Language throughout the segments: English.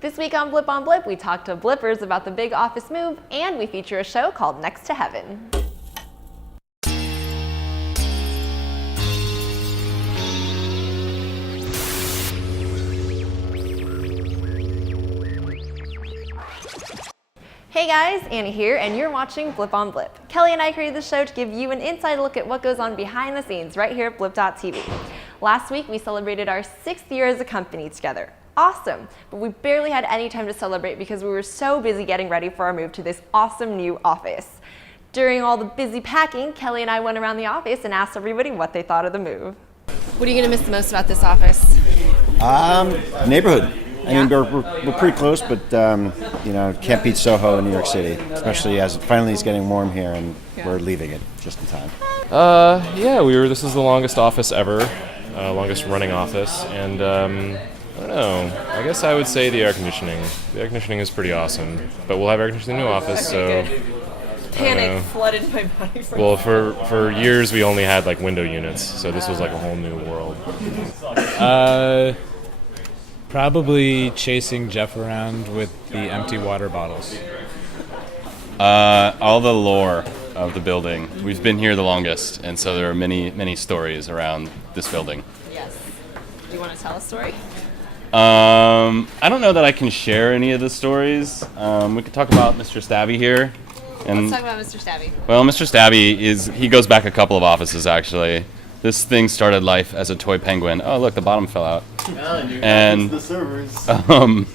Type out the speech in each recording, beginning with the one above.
This week on Blip, we talk to Blippers about the big office move, and we feature a show called Next to Heaven. Hey guys, Annie here, and you're watching Blip on Blip. Kelly and I created this show to give you an inside look at what goes on behind the scenes right here at blip.tv. Last week, we celebrated our 6th year as a company together. Awesome, but we barely had any time to celebrate because we were so busy getting ready for our move to this awesome new office. During all the busy packing, Kelly and I went around the office and asked everybody what they thought of the move. What are you going to miss the most about this office? Neighborhood. I mean, we're pretty close, but can't beat Soho in New York City, especially as it finally is getting warm here, and we're leaving it just in time. This is the longest office ever, longest running office, and I don't know. I guess I would say the air conditioning. The air conditioning is pretty awesome, but we'll have air conditioning in the new office, so. Panic flooded my body. Well, for years we only had like window units, so this was like a whole new world. Probably chasing Jeff around with the empty water bottles. All the lore of the building. We've been here the longest, and so there are many, many stories around this building. Yes. Do you want to tell a story? I don't know that I can share any of the stories. We could talk about Mr. Stabby here. And, Let's talk about Mr. Stabby. Well, Mr. Stabby he goes back a couple of offices, actually. This thing started life as a toy penguin. Oh, look, the bottom fell out. And the servers. Oh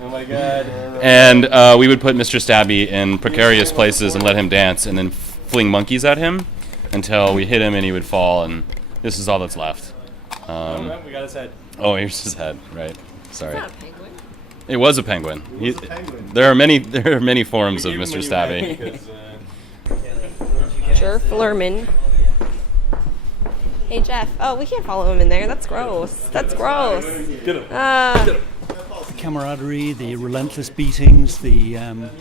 my god. And we would put Mr. Stabby in precarious places and let him dance and then fling monkeys at him until we hit him and he would fall, and this is all that's left. We got his head. Oh, here's his head. Right. Sorry. It's not a penguin. It was a penguin. It was a penguin. There are many forms of Mr. Stabby. Jerflerman. Hey Jeff. Oh, we can't follow him in there. That's gross. That's gross. Get him. The camaraderie, the relentless beatings, the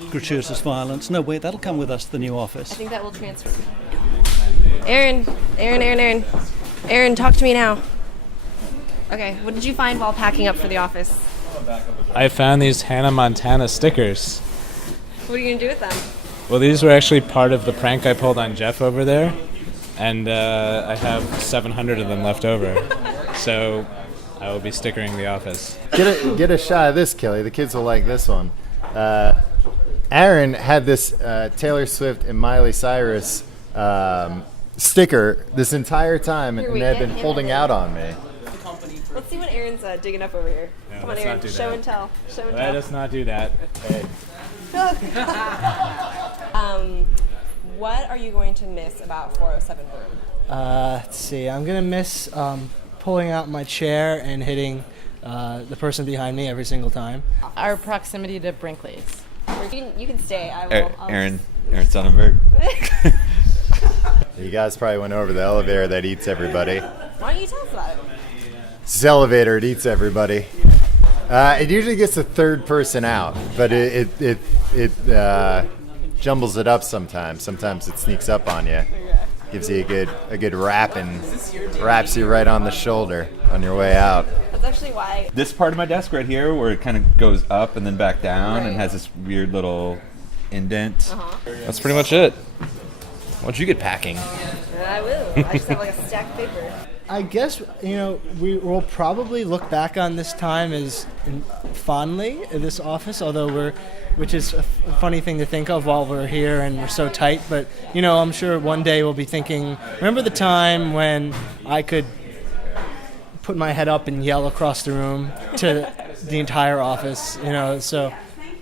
gratuitous violence. No, wait, that'll come with us to the new I office. think that will transfer. Aaron, talk to me now. Okay, what did you find while packing up for the office? I found these Hannah Montana stickers. What are you gonna do with them? Well, these were actually part of the prank I pulled on Jeff over there, and I have 700 of them left over. So I will be stickering the office. Get a shot of this, Kelly. The kids will like this one. Aaron had this Taylor Swift and Miley Cyrus sticker this entire time, and they've been holding out on me. Let's see what Aaron's digging up over here. No, Come on, let's Aaron. not do Show that. and tell. Let us not do that. What are you going to miss about 407 Broom? Let's see. I'm gonna miss pulling out my chair and hitting the person behind me every single time. Our proximity to Brinkley's. You can stay. I will. Aaron Sonnenberg. You guys probably went over the elevator that eats everybody. Why don't you tell us about it? This elevator, it eats everybody. It usually gets the third person out, but it jumbles it up sometimes. Sometimes it sneaks up on you. Gives you a good rap and wraps you right on the shoulder on your way out. That's actually why. This part of my desk right here, where it kind of goes up and then back down, and Right. has this weird little indent. That's pretty much it. Once you get packing. I will. I just have like a stack of paper. I guess we will probably look back on this time as fondly in this office, which is a funny thing to think of while we're here and we're so tight. But I'm sure one day we'll be thinking, remember the time when I could put my head up and yell across the room to the entire office. So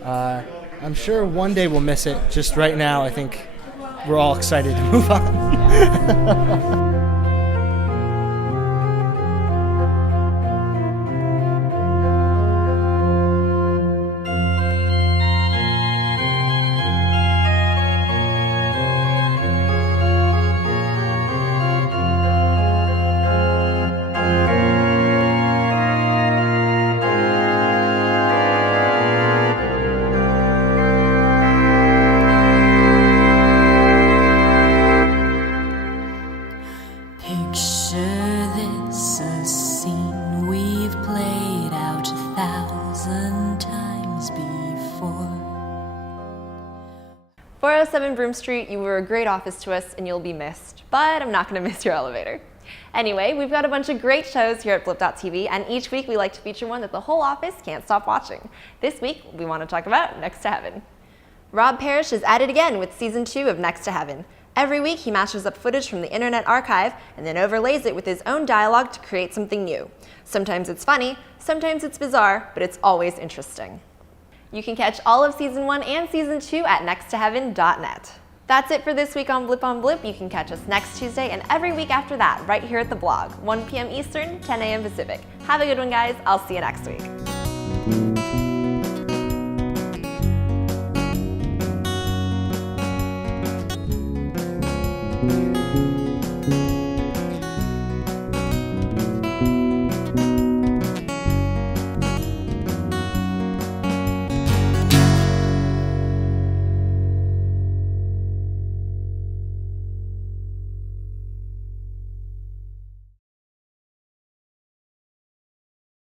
I'm sure one day we'll miss it. Just right now, I think we're all excited to move on. was before. 407 Broom Street, you were a great office to us and you'll be missed, but I'm not going to miss your elevator. Anyway, we've got a bunch of great shows here at blip.tv, and each week we like to feature one that the whole office can't stop watching. This week, we want to talk about Next to Heaven. Rob Parrish is at it again with Season 2 of Next to Heaven. Every week, he mashes up footage from the Internet Archive and then overlays it with his own dialogue to create something new. Sometimes it's funny, sometimes it's bizarre, but it's always interesting. You can catch all of Season 1 and Season 2 at nexttoheaven.net. That's it for this week on Blip. You can catch us next Tuesday and every week after that right here at the blog, 1 p.m. Eastern, 10 a.m. Pacific. Have a good one, guys. I'll see you next week.